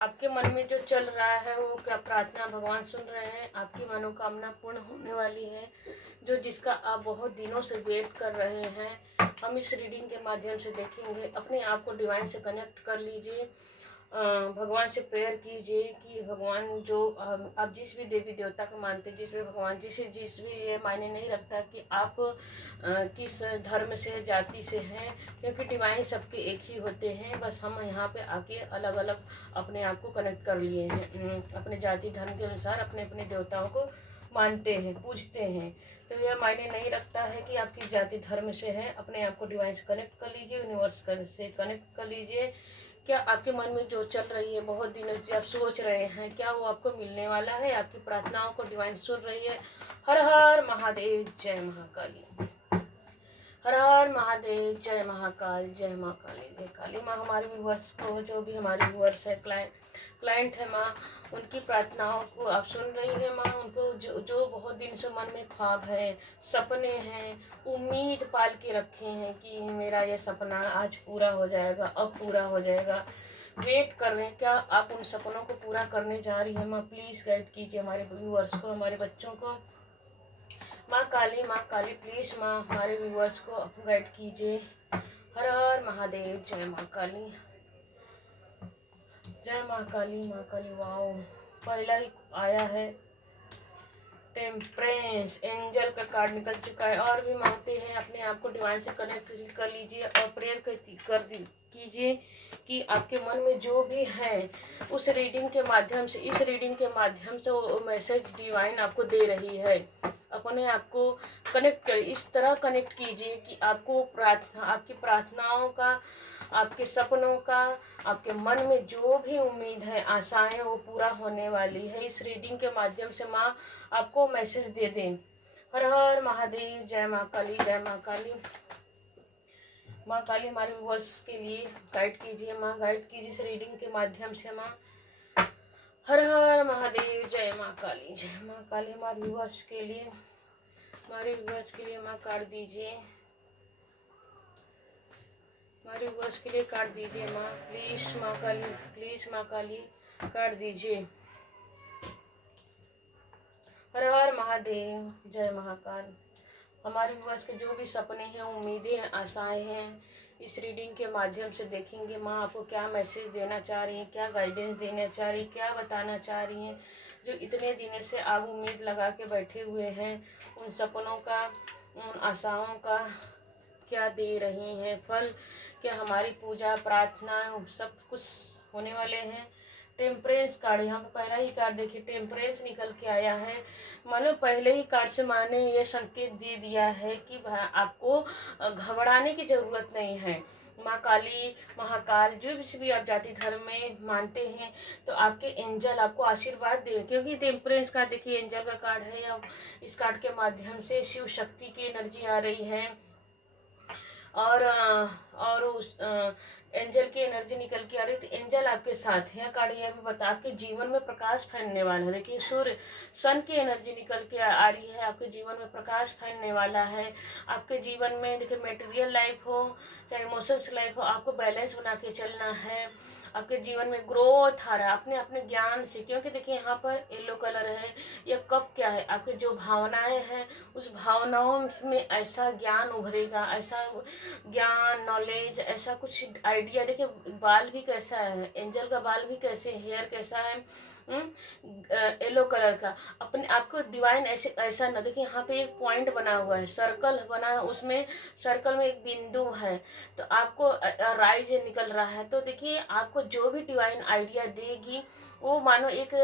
आपके मन में जो चल रहा है वो क्या प्रार्थना भगवान सुन रहे हैं। आपकी मनोकामना पूर्ण होने वाली है, जो जिसका आप बहुत दिनों से वेट कर रहे हैं। हम इस रीडिंग के माध्यम से देखेंगे। अपने आप को डिवाइन से कनेक्ट कर लीजिए, भगवान से प्रेयर कीजिए कि भगवान जो आप जिस भी देवी देवता को मानते, जिस भी भगवान जिस भी ये मायने नहीं रखता कि आप किस धर्म से जाति से हैं, क्योंकि डिवाइन सबके एक ही होते हैं। बस हम यहाँ पे आके अलग अलग अपने आप को कनेक्ट कर लिए हैं, अपने जाति धर्म के अनुसार अपने अपने देवताओं को मानते हैं, पूजते हैं। तो यह मायने नहीं रखता है कि आप किस जाति धर्म से हैं। अपने आप को डिवाइन से कनेक्ट कर लीजिए, यूनिवर्स से कनेक्ट कर लीजिए। क्या आपके मन में जो चल रही है, बहुत दिनों से आप सोच रहे हैं, क्या वो आपको मिलने वाला है। आपकी प्रार्थनाओं को डिवाइन सुन रही है। हर हर महादेव, जय महाकाली। हर हर महादेव, जय महाकाल, जय माँ काली, जय काली माँ। हमारे व्यूअर्स को, जो भी हमारे व्यूअर्स है, क्लाइंट है माँ, उनकी प्रार्थनाओं को आप सुन रही है माँ। उनको जो बहुत दिन से मन में ख्वाब है, सपने हैं, उम्मीद पाल के रखे हैं कि मेरा ये सपना आज पूरा हो जाएगा, अब पूरा हो जाएगा, वेट कर रहे हैं। क्या आप उन सपनों को पूरा करने जा रही है माँ? प्लीज़ गाइड कीजिए हमारे व्यूअर्स को, हमारे बच्चों को। माँ काली प्लीज माँ हमारे व्यूअर्स को गाइड कीजिए। हर हर महादेव, जय माँ काली, जय माँ काली, माँ काली। वाओ, पहला ही आया है टेम्परेंस, एंजल का कार्ड निकल चुका है। और भी मांगते हैं, अपने आप को डिवाइन से कनेक्ट कर लीजिए और प्रेयर कीजिए कि आपके मन में जो भी है उस रीडिंग के माध्यम से, इस रीडिंग के माध्यम से वो मैसेज डिवाइन आपको दे रही है। अपने आप को कनेक्ट कर, इस तरह कनेक्ट कीजिए कि आपको आपकी प्रार्थनाओं का, आपके सपनों का, आपके मन में जो भी उम्मीद है, आशाएं, वो पूरा होने वाली है। इस रीडिंग के माध्यम से माँ आपको मैसेज दे दें। हर हर महादेव, जय माँ काली, जय माँ काली। माँ काली हमारे व्यूअर्स के लिए गाइड कीजिए माँ, गाइड कीजिए इस रीडिंग के माध्यम से माँ। हर हर महादेव, जय माँ काली, जय माँ काली। हमारे व्यूअर्स के लिए, हमारे व्यूअर्स के लिए माँ कार्ड दीजिए, हमारे व्यूअर्स के लिए कार्ड दीजिए माँ, प्लीज माँ काली, प्लीज माँ काली कार्ड दीजिए। हर हर महादेव, जय महाकाल। हमारे व्यूअर्स के जो भी सपने हैं, उम्मीदें हैं, आशाएं हैं, इस रीडिंग के माध्यम से देखेंगे माँ आपको क्या मैसेज देना चाह रही हैं, क्या गाइडेंस देना चाह रही हैं, क्या बताना चाह रही हैं। जो इतने दिनों से आप उम्मीद लगा के बैठे हुए हैं, उन सपनों का, उन आशाओं का क्या दे रही हैं फल। क्या हमारी पूजा प्रार्थना सब कुछ होने वाले हैं। टेम्परेंस कार्ड, यहाँ पे पहला ही कार्ड देखिए, टेम्परेंस निकल के आया है। मानो पहले ही कार्ड से माँ ने ये संकेत दे दिया है कि आपको घबराने की ज़रूरत नहीं है। माँ काली, महाकाल, जो भी आप जाति धर्म में मानते हैं, तो आपके एंजल आपको आशीर्वाद दे, क्योंकि टेम्परेंस कार्ड देखिए एंजल का कार्ड है। या इस कार्ड के माध्यम से शिव शक्ति की एनर्जी आ रही है और उस एंजल की एनर्जी निकल के आ रही। तो एंजल आपके साथ है। कार्ड यह भी बता, आपके जीवन में प्रकाश फैलने वाला है। देखिए सूर्य, सन की एनर्जी निकल के आ रही है, आपके जीवन में प्रकाश फैलने वाला है। आपके जीवन में देखिए मेटेरियल लाइफ हो चाहे इमोशंस लाइफ हो, आपको बैलेंस बना के चलना है। आपके जीवन में ग्रोथ आ रहा है अपने अपने ज्ञान से, क्योंकि देखिए यहाँ पर येलो कलर है। यह कप क्या है, आपके जो भावनाएं हैं, उस भावनाओं में ऐसा ज्ञान उभरेगा, ऐसा ज्ञान, नॉलेज, ऐसा कुछ आइडिया। देखिए बाल भी कैसा है, एंजल का बाल भी कैसे, हेयर कैसा है, येलो कलर का। अपने आपको डिवाइन ऐसे ऐसा ना, देखिए यहाँ पे एक पॉइंट बना हुआ है, सर्कल बना है, उसमें सर्कल में एक बिंदु है, तो आपको राइज निकल रहा है। तो देखिए आपको जो भी डिवाइन आइडिया देगी, वो मानो एक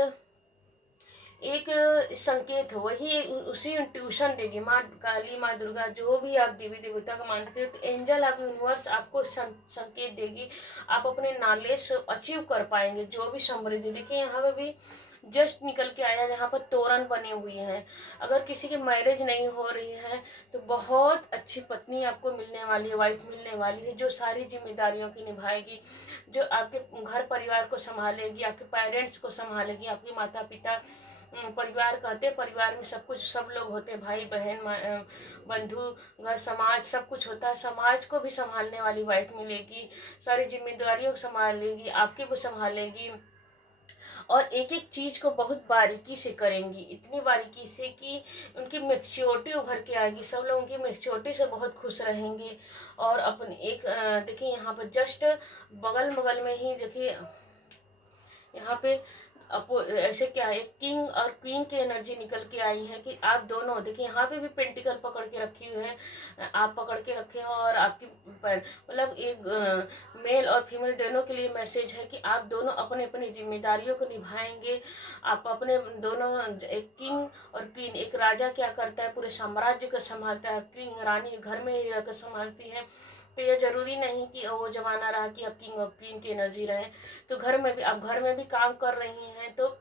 एक संकेत हो, वही उसी ट्यूशन देगी। माँ काली, माँ दुर्गा, जो भी आप देवी देवता को मानते हो, तो एंजल आप यूनिवर्स आपको संकेत देगी। आप अपने नॉलेज अचीव कर पाएंगे, जो भी समृद्धि। देखिए यहाँ पे भी जस्ट निकल के आया, यहाँ पर तोरण बने हुए हैं। अगर किसी की मैरिज नहीं हो रही है, तो बहुत अच्छी पत्नी आपको मिलने वाली है, वाइफ मिलने वाली है, जो सारी जिम्मेदारियों की निभाएगी, जो आपके घर परिवार को संभालेगी, आपके पेरेंट्स को संभालेगी, आपके माता पिता। परिवार कहते, परिवार में सब कुछ, सब लोग होते, भाई बहन, बंधु, घर, समाज, सब कुछ होता है। समाज को भी संभालने वाली वाइफ मिलेगी, सारी जिम्मेदारियों को संभालेगी, आपके भी संभालेगी। और एक एक चीज़ को बहुत बारीकी से करेंगी, इतनी बारीकी से कि उनकी मैच्योरिटी उभर के आएगी। सब लोग उनकी मैच्योरिटी से बहुत खुश रहेंगे। और अपने एक देखिए यहाँ पर जस्ट बगल बगल में ही देखिए यहाँ पे अपो ऐसे क्या है, किंग और क्वीन की एनर्जी निकल के आई है कि आप दोनों देखिए यहाँ पे भी पेंटिकल पकड़ के रखी हुई है, आप पकड़ के रखे हो। और आपकी मतलब एक मेल और फीमेल दोनों के लिए मैसेज है कि आप दोनों अपने अपनी जिम्मेदारियों को निभाएंगे। आप अपने दोनों, एक किंग और क्वीन, एक राजा क्या करता है पूरे साम्राज्य को संभालता है, क्वीन रानी घर में ही रहकर संभालती है। तो ये जरूरी नहीं कि वो जमाना रहा कि अब किंग और क्वीन की एनर्जी रहे। तो घर में भी, आप घर में भी काम कर रही हैं तो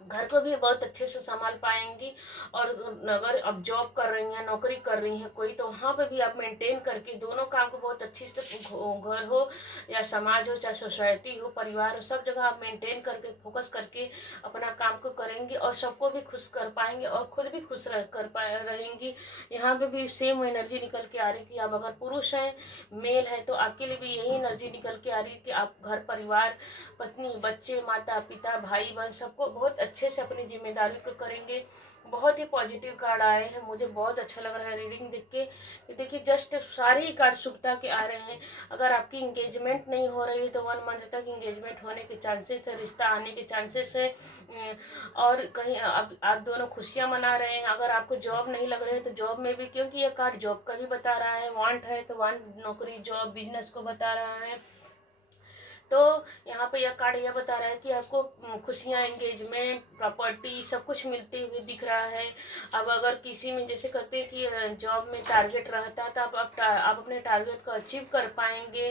घर को भी बहुत अच्छे से संभाल पाएंगी। और अगर अब जॉब कर रही हैं, नौकरी कर रही हैं कोई, तो वहाँ पे भी आप मेंटेन करके दोनों काम को बहुत अच्छी से, घर हो या समाज हो, चाहे सोसाइटी हो, परिवार हो, सब जगह आप मेंटेन करके फोकस करके अपना काम को करेंगी और सबको भी खुश कर पाएंगे और खुद भी खुश रहेंगी। यहाँ पे भी सेम एनर्जी निकल के आ रही कि आप अगर पुरुष हैं, मेल है, तो आपके लिए भी यही एनर्जी निकल के आ रही है कि आप घर परिवार, पत्नी, बच्चे, माता पिता, भाई बहन, सबको बहुत अच्छे से अपनी जिम्मेदारी को करेंगे। बहुत ही पॉजिटिव कार्ड आए हैं, मुझे बहुत अच्छा लग रहा है रीडिंग देख के। देखिए जस्ट सारे ही कार्ड शुभता के आ रहे हैं। अगर आपकी इंगेजमेंट नहीं हो रही तो 1 मंथ तक इंगेजमेंट होने के चांसेस है, रिश्ता आने के चांसेस है। और कहीं अब आप दोनों खुशियां मना रहे हैं। अगर आपको जॉब नहीं लग रहा है तो जॉब में भी, क्योंकि ये कार्ड जॉब का भी बता रहा है, वांट है तो वांट, नौकरी, जॉब, बिजनेस को बता रहा है। तो यहाँ पे यह कार्ड यह बता रहा है कि आपको खुशियाँ, एंगेजमेंट, प्रॉपर्टी सब कुछ मिलते हुए दिख रहा है। अब अगर किसी में जैसे कहते हैं कि जॉब में टारगेट रहता है तो आप अपने टारगेट को अचीव कर पाएंगे।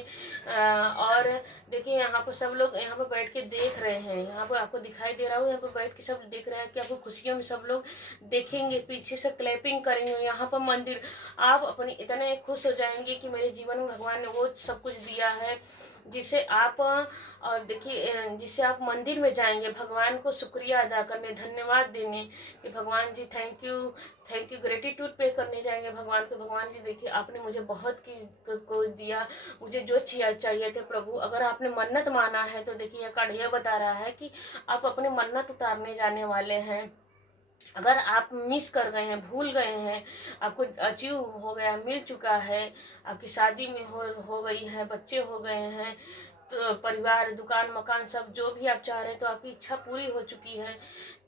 और देखिए यहाँ पर सब लोग यहाँ पर बैठ के देख रहे हैं, यहाँ पर आपको दिखाई दे रहा हो, यहाँ पर बैठ के सब देख रहे हैं कि आपको खुशियों में सब लोग देखेंगे, पीछे से क्लैपिंग करेंगे। यहाँ पर मंदिर, आप अपनी इतने खुश हो जाएंगे कि मेरे जीवन में भगवान ने वो सब कुछ दिया है जिसे आप, और देखिए जिससे आप मंदिर में जाएंगे भगवान को शुक्रिया अदा करने, धन्यवाद देने कि भगवान जी thank you, thank you, gratitude pay करने जाएंगे भगवान को। भगवान जी देखिए आपने मुझे बहुत को दिया, मुझे जो चाहिए थे प्रभु। अगर आपने मन्नत माना है तो देखिए यह कार्ड यह बता रहा है कि आप अपने मन्नत उतारने जाने वाले हैं। अगर आप मिस कर गए हैं, भूल गए हैं, आपको अचीव हो गया, मिल चुका है, आपकी शादी में हो गई है, बच्चे हो गए हैं, तो परिवार, दुकान, मकान, सब जो भी आप चाह रहे हैं, तो आपकी इच्छा पूरी हो चुकी है।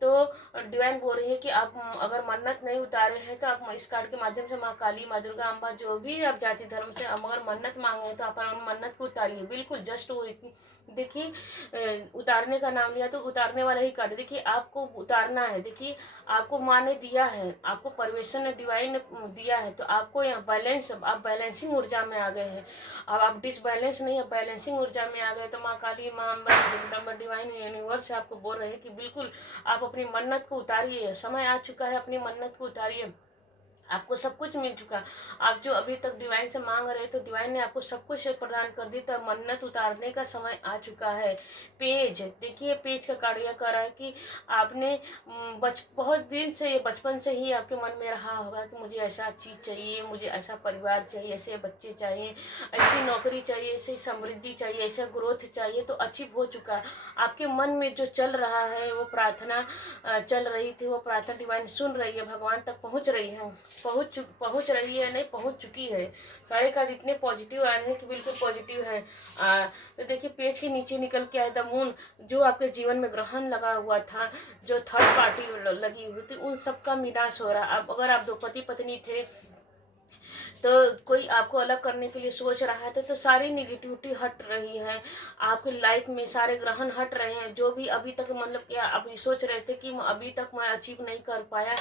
तो डिवाइन बोल रही है कि आप अगर मन्नत नहीं उतारे हैं तो आप इस कार्ड के माध्यम से माँ काली, माँ दुर्गा, अम्बा, जो भी आप जाति धर्म से अगर मन्नत मांगे हैं तो आप उन मन्नत को उतारिए। बिल्कुल जस्ट वो देखिए उतारने का नाम लिया तो उतारने वाला ही कार्ड। देखिए आपको उतारना है, देखिए आपको माँ ने दिया है, आपको परमेश्वर ने, डिवाइन ने दिया है, तो आपको यहाँ बैलेंस, आप बैलेंसिंग ऊर्जा में आ गए हैं। अब आप डिसबैलेंस नहीं, अब बैलेंसिंग ऊर्जा में आ गए। तो माँ काली, माँ अम्बा, जगदम्बा, डिवाइन यूनिवर्स आपको बोल रहे हैं कि बिल्कुल आप अपनी मन्नत को उतारिए, समय आ चुका है, अपनी मन्नत को उतारिए। आपको सब कुछ मिल चुका। आप जो अभी तक डिवाइन से मांग रहे तो डिवाइन ने आपको सब कुछ प्रदान कर दी, तब मन्नत उतारने का समय आ चुका है। पेज, देखिए पेज का कार्ड यह कर रहा है कि आपने बहुत दिन से, ये बचपन से ही आपके मन में रहा होगा कि मुझे ऐसा चीज़ चाहिए, मुझे ऐसा परिवार चाहिए, ऐसे बच्चे चाहिए, ऐसी नौकरी चाहिए, ऐसी समृद्धि चाहिए, ऐसा ग्रोथ चाहिए, तो अचीव हो चुका। आपके मन में जो चल रहा है वो प्रार्थना चल रही थी, वो प्रार्थना डिवाइन सुन रही है, भगवान तक पहुंच रही है, पहुंच रही है, नहीं पहुंच चुकी है। सारे कार्ड इतने पॉजिटिव आ रहे हैं कि बिल्कुल पॉजिटिव है। तो देखिए पेज के नीचे निकल के आया द मून, जो आपके जीवन में ग्रहण लगा हुआ था, जो थर्ड पार्टी लगी हुई थी, उन सब का विनाश हो रहा है। अब अगर आप दो पति पत्नी थे तो कोई आपको अलग करने के लिए सोच रहा है तो सारी निगेटिविटी हट रही है आपकी लाइफ में, सारे ग्रहण हट रहे हैं। जो भी अभी तक मतलब क्या आप ये सोच रहे थे कि अभी तक मैं अचीव नहीं कर पाया,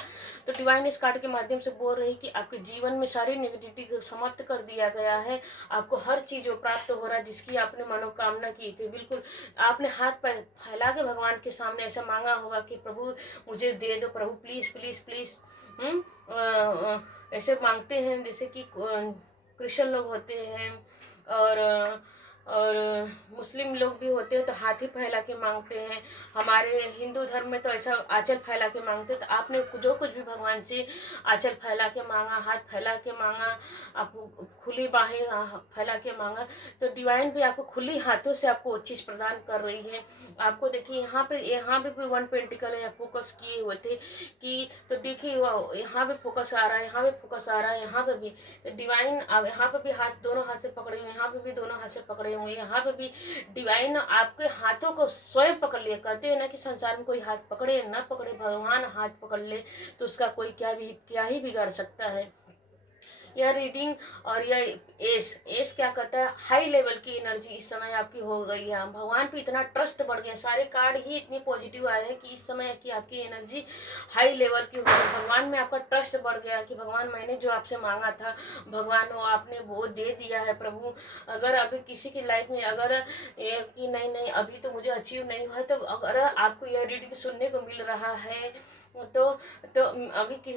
तो डिवाइन इस कार्ड के माध्यम से बोल रही कि आपके जीवन में सारी नेगेटिविटी को समाप्त कर दिया गया है। आपको हर चीज़ वो प्राप्त हो रहा है जिसकी आपने मनोकामना की थी। बिल्कुल आपने हाथ फैला के भगवान के सामने ऐसा मांगा होगा कि प्रभु मुझे दे दो, प्रभु प्लीज़ प्लीज़ प्लीज़। ऐसे मांगते हैं जैसे कि क्रिश्चियन लोग होते हैं और और मुस्लिम लोग भी होते हैं तो हाथ ही फैला के मांगते हैं। हमारे हिंदू धर्म में तो ऐसा आंचल फैला के मांगते हैं। तो आपने जो कुछ भी भगवान से आंचल फैला के मांगा, हाथ फैला के मांगा, आपको खुली बाहें फैला के मांगा, तो डिवाइन भी आपको खुली हाथों से आपको वो चीज़ प्रदान कर रही है। आपको देखिए यहाँ पे भी वन पेंटिकल है, फोकस किए हुए थे कि, तो देखिए यहाँ पे फोकस आ रहा है, यहाँ पे फोकस आ रहा है, यहाँ पे भी। तो डिवाइन यहाँ पे भी हाथ, दोनों हाथ से पकड़े हुए, यहाँ पे भी दोनों हाथ से पकड़े हुए, यहाँ पे भी डिवाइन आपके हाथों को स्वयं पकड़ लिया। कहते हैं ना कि संसार में कोई हाथ पकड़े न पकड़े, भगवान हाथ पकड़ ले तो उसका कोई क्या ही बिगाड़ सकता है। यह रीडिंग और यह एस क्या कहता है, हाई लेवल की एनर्जी इस समय आपकी हो गई है। भगवान पे इतना ट्रस्ट बढ़ गया, सारे कार्ड ही इतनी पॉजिटिव आए हैं कि इस समय की आपकी एनर्जी हाई लेवल की हो गई। भगवान में आपका ट्रस्ट बढ़ गया कि भगवान मैंने जो आपसे मांगा था भगवान वो आपने वो दे दिया है प्रभु। अगर अभी किसी की लाइफ में अगर ये कि नहीं अभी तो मुझे अचीव नहीं हुआ, तो अगर आपको यह रीडिंग सुनने को मिल रहा है तो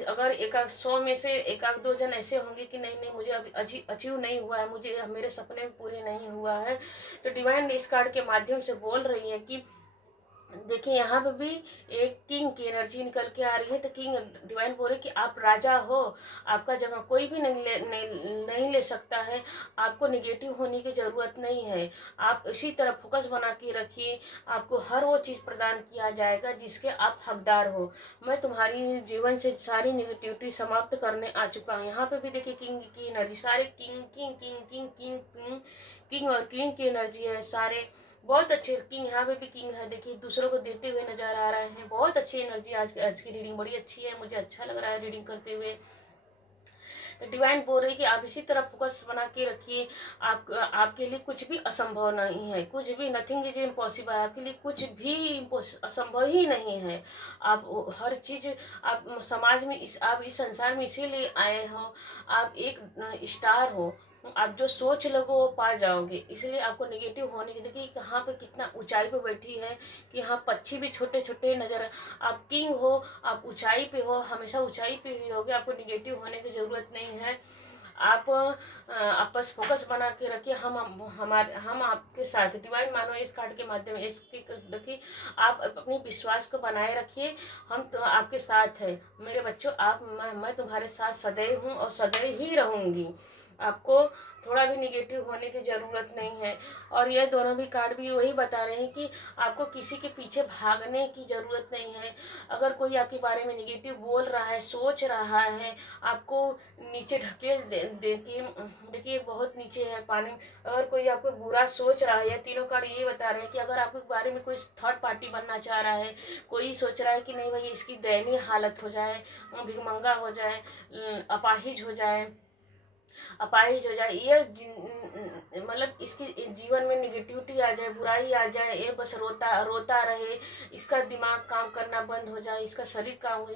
अगर 100 में से 1-2 जन ऐसे होंगे कि नहीं मुझे अभी अचीव नहीं हुआ है, मुझे मेरे सपने में पूरे नहीं हुआ है, तो डिवाइन इस कार्ड के माध्यम से बोल रही है कि देखिए यहाँ पे भी एक किंग की एनर्जी निकल के आ रही है। तो किंग डिवाइन बोल रहे कि आप राजा हो, आपका जगह कोई भी नहीं ले सकता है। आपको निगेटिव होने की ज़रूरत नहीं है। आप इसी तरह फोकस बना के रखिए, आपको हर वो चीज़ प्रदान किया जाएगा जिसके आप हकदार हो। मैं तुम्हारी जीवन से सारी निगेटिविटी समाप्त करने आ चुका हूँ। यहाँ पे भी देखिए किंग की एनर्जी, सारे king king king king king king king और क्वीन की एनर्जी है। सारे बहुत अच्छे किंग, यहाँ पे भी किंग है, देखिए दूसरों को देते हुए नजर आ रहे हैं। बहुत अच्छी एनर्जी, आज की रीडिंग बड़ी अच्छी है, मुझे अच्छा लग रहा है रीडिंग करते हुए। तो डिवाइन बोल रही है कि आप इसी तरह फोकस बना के रखिए। आपके लिए कुछ भी असंभव नहीं है, कुछ भी, नथिंग इज इम्पॉसिबल। आपके लिए कुछ भी असंभव ही नहीं है। आप हर चीज, आप समाज में आप इस संसार में इसीलिए आए हो। आप एक स्टार हो, आप जो सोच लगो वो पा जाओगे। इसलिए आपको निगेटिव होने की, देखिए कहाँ पे कितना ऊंचाई पे बैठी है कि यहाँ पक्षी भी छोटे छोटे नजर। आप किंग हो, आप ऊंचाई पे हो, हमेशा ऊंचाई पे ही रहोगे, आपको निगेटिव होने की जरूरत नहीं है। आप बस फोकस बना के रखिए। हम आपके साथ, डिवाइन मानो इस कार्ड के माध्यम इसके देखिए, आप अपनी विश्वास को बनाए रखिए। हम तो आपके साथ है मेरे बच्चों। मैं तुम्हारे साथ सदैव हूँ और सदैव ही रहूंगी। आपको थोड़ा भी निगेटिव होने की ज़रूरत नहीं है। और ये दोनों भी कार्ड भी वही बता रहे हैं कि आपको किसी के पीछे भागने की ज़रूरत नहीं है। अगर कोई आपके बारे में निगेटिव बोल रहा है, सोच रहा है, आपको नीचे ढकेल दे के, देखिए बहुत नीचे है पानी। अगर कोई आपको बुरा सोच रहा है, या तीनों कार्ड ये बता रहे हैं कि अगर आपके बारे में कोई थर्ड पार्टी बनना चाह रहा है, कोई सोच रहा है कि नहीं भाई इसकी दयनीय हालत हो जाए, भिखमंगा हो जाए, अपाहिज हो जाए, ये मतलब इसकी जीवन में निगेटिविटी आ जाए, बुराई आ जाए, ये बस रोता रोता रहे, इसका दिमाग काम करना बंद हो जाए, इसका शरीर काम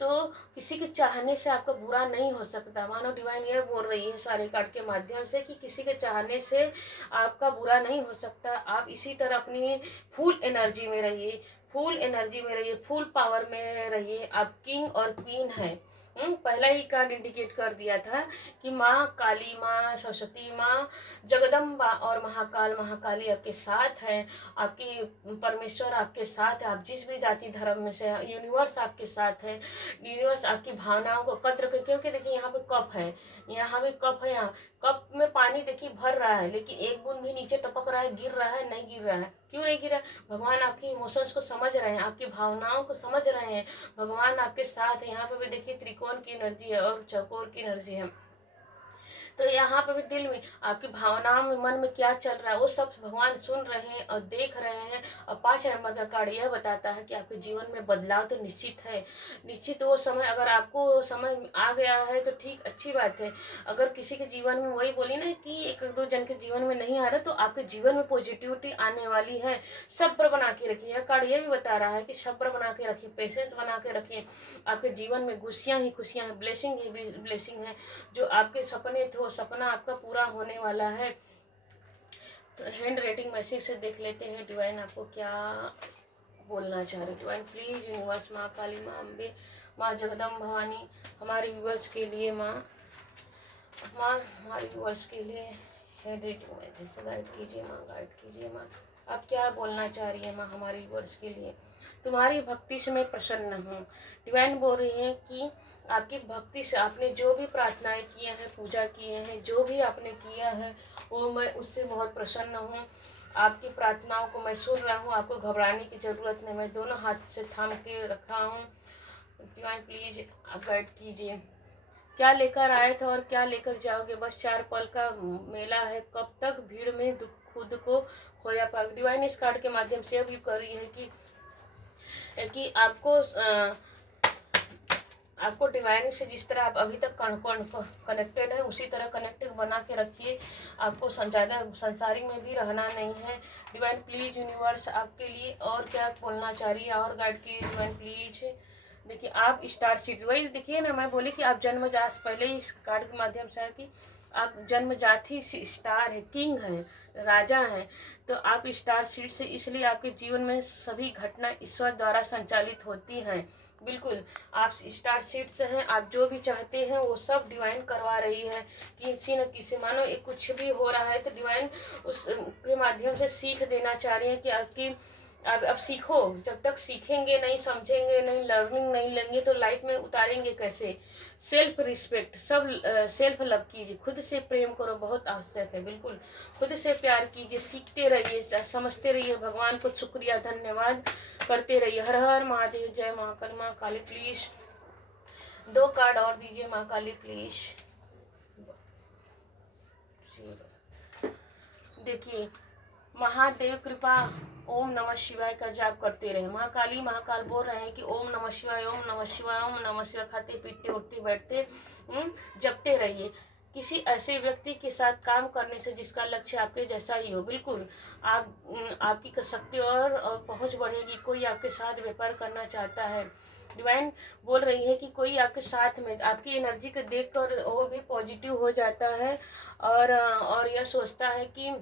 तो किसी के चाहने से आपका बुरा नहीं हो सकता। मानो डिवाइन ये बोल रही है सारे कार्ड के माध्यम से कि किसी के चाहने से आपका बुरा नहीं हो सकता। आप इसी तरह अपनी फुल एनर्जी में रहिए, फुल एनर्जी में रहिए, फुल पावर में रहिए। आप किंग और क्वीन हैं। पहला ही कार्ड इंडिकेट कर दिया था कि माँ काली, माँ सरस्वती, माँ जगदम्बा और महाकाली आपके साथ है। आपकी परमेश्वर आपके साथ है। आप जिस भी जाति धर्म में से, यूनिवर्स आपके साथ है। यूनिवर्स आपकी भावनाओं को कद्र कर, क्योंकि देखिए यहाँ पे कप है, यहाँ पे कप है, यहाँ कप में पानी देखिए भर रहा है, लेकिन एक बूंद भी नीचे टपक रहा है, गिर रहा है, नहीं गिर रहा है। क्यों नहीं गिरा? भगवान आपकी इमोशंस को समझ रहे हैं, आपकी भावनाओं को समझ रहे हैं। भगवान आपके साथ है। यहाँ पे भी देखिए त्रिकोण की एनर्जी है और चौकोर की एनर्जी है। तो यहाँ पे भी दिल में आपकी भावनाओं में, मन में क्या चल रहा है वो सब भगवान सुन रहे हैं और देख रहे हैं। और 5 नंबर का कार्ड यह बताता है कि आपके जीवन में बदलाव तो निश्चित है। निश्चित वो समय, अगर आपको वो समय आ गया है तो ठीक, अच्छी बात है। अगर किसी के जीवन में, वही बोली ना कि 1-2 जन के जीवन में नहीं आ रहा, तो आपके जीवन में पॉजिटिविटी आने वाली है। सब्र बना के रखिए। यह कार्ड ये भी बता रहा है कि सब्र बना के रखिए, पेशेंस बना के रखिए। आपके जीवन में खुशियाँ ही खुशियाँ हैं, ब्लेसिंग ही ब्लेसिंग है। जो आपके सपने थे वो सपना आपका पूरा होने वाला है। तो हैंड राइटिंग मैसेज से देख लेते हैं डिवाइन आपको क्या बोलना चाह रही। डिवाइन प्लीज यूनिवर्स, माँ काली, माँ अम्बे, माँ जगदम्ब भवानी, हमारे व्यूअर्स के लिए, माँ हमारे व्यूअर्स के लिए हेडेड इमेजेस गाइड कीजिए माँ, गाइड कीजिए माँ। आप क्या बोलना चाह रही है माँ हमारी वर्ष के लिए? तुम्हारी भक्ति से मैं प्रसन्न हूँ। डिवाइन बोल रही है कि आपकी भक्ति से आपने जो भी प्रार्थनाएं किए हैं, पूजा किए हैं, जो भी आपने किया है वो मैं उससे बहुत प्रसन्न हूँ। आपकी प्रार्थनाओं को मैं सुन रहा हूँ, आपको घबराने की ज़रूरत नहीं, मैं दोनों हाथ से थाम के रखा हूँ। डिवाइन प्लीज आप गाइड कीजिए। क्या लेकर आए थे और क्या लेकर जाओगे? बस 4 पल का मेला है, कब तक भीड़ में खुद को खोया पाओगे? डिवाइन इस कार्ड के माध्यम से अब ये कर रही है कि आपको डिवाइन से जिस तरह आप अभी तक कनेक्टेड है उसी तरह कनेक्टेड बना के रखिए। आपको ज़्यादा संसारिक में भी रहना नहीं है। डिवाइन प्लीज यूनिवर्स आपके लिए और क्या बोलना चाह रही है और गाइड की डिवाइन प्लीज। देखिए आप स्टार सीड, वही देखिए ना, मैं बोली कि आप जन्मजात, पहले ही इस कार्ड के माध्यम से है कि आप जन्मजात ही स्टार है, किंग है, राजा है। तो आप स्टार सीड से, इसलिए आपके जीवन में सभी घटना ईश्वर द्वारा संचालित होती हैं। बिल्कुल आप स्टार सीड से हैं, आप जो भी चाहते हैं वो सब डिवाइन करवा रही है। किसी न किसी, मानो एक कुछ भी हो रहा है तो डिवाइन उसके माध्यम से सीख देना चाह रही है कि आपकी अब सीखो। जब तक सीखेंगे नहीं, समझेंगे नहीं, लर्निंग नहीं लेंगे तो लाइफ में उतारेंगे कैसे? सेल्फ रिस्पेक्ट, सब सेल्फ लव कीजिए, खुद से प्रेम करो, बहुत आवश्यक है। बिल्कुल खुद से प्यार कीजिए, सीखते रहिए, समझते रहिए, भगवान को शुक्रिया धन्यवाद करते रहिए। हर हर महादेव, जय महाकाल। माँ काली प्लीज 2 कार्ड और दीजिए माँ काली प्लीज। देखिए महादेव कृपा, ओम नमः शिवाय का जाप करते रहे। महाकाली महाकाल बोल रहे हैं कि ओम नमः शिवाय, ओम नमः शिवाय, ओम नमः शिवाय खाते पीटते उठते बैठते जपते रहिए। किसी ऐसे व्यक्ति के साथ काम करने से जिसका लक्ष्य आपके जैसा ही हो। बिल्कुल आपकी शक्ति और पहुंच बढ़ेगी। कोई आपके साथ व्यापार करना चाहता है। डिवाइन बोल रही है कि कोई आपके साथ में आपकी एनर्जी को देखकर वो भी पॉजिटिव हो जाता है और यह सोचता है कि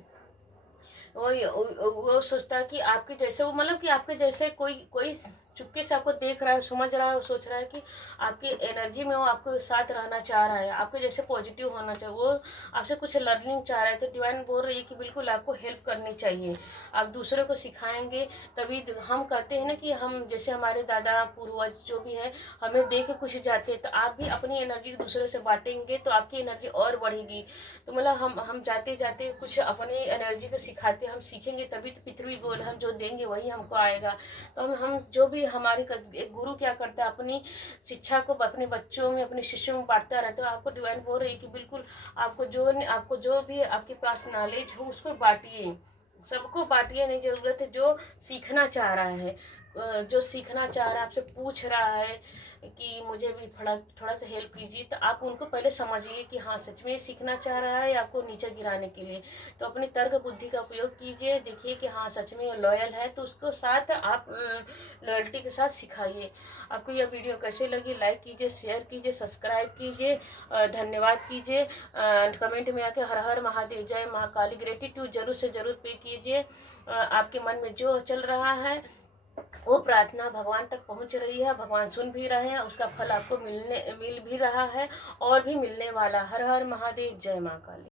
वो सोचता है कि आपके जैसे, वो मतलब कि आपके जैसे कोई चुपके से आपको देख रहा है, समझ रहा है, वो सोच रहा है कि आपकी एनर्जी में वो आपको साथ रहना चाह रहा है, आपके जैसे पॉजिटिव होना चाहिए, वो आपसे कुछ लर्निंग चाह रहा है। तो डिवाइन बोल रही है कि बिल्कुल आपको हेल्प करनी चाहिए। आप दूसरे को सिखाएंगे तभी। हम कहते हैं ना कि हम जैसे हमारे दादा पूर्वज जो भी है हमें दे के कुछ जाते हैं, तो आप भी अपनी एनर्जी दूसरे से बांटेंगे तो आपकी एनर्जी और बढ़ेगी। तो मतलब हम जाते जाते कुछ अपनी एनर्जी को सिखाते, हम सीखेंगे तभी तो पृथ्वी गोल, हम जो देंगे वही हमको आएगा। तो हम जो भी हमारे एक गुरु क्या करता है, अपनी शिक्षा को अपने बच्चों में, अपने शिष्यों में बांटता रहता है। आपको डिवाइन बोल रही है कि बिल्कुल आपको जो भी आपके पास नॉलेज हो उसको बांटिए, सबको बांटिए। नहीं जरूरत है, जो सीखना चाह रहा है, जो सीखना चाह रहा है, आपसे पूछ रहा है कि मुझे भी थोड़ा सा हेल्प कीजिए, तो आप उनको पहले समझिए कि हाँ सच में सीखना चाह रहा है या आपको नीचे गिराने के लिए। तो अपनी तर्क बुद्धि का उपयोग कीजिए, देखिए कि हाँ सच में वो लॉयल है, तो उसको साथ आप लॉयल्टी के साथ सिखाइए। आपको यह वीडियो कैसे लगी, लाइक कीजिए, शेयर कीजिए, सब्सक्राइब कीजिए, धन्यवाद कीजिए। कमेंट में आके हर हर महादेव, जय महाकाली ग्रेटिट्यूड जरूर से जरूर पे कीजिए। आपके मन में जो चल रहा है वो प्रार्थना भगवान तक पहुंच रही है, भगवान सुन भी रहे हैं, उसका फल आपको मिल भी रहा है और भी मिलने वाला। हर हर महादेव, जय माँ काली।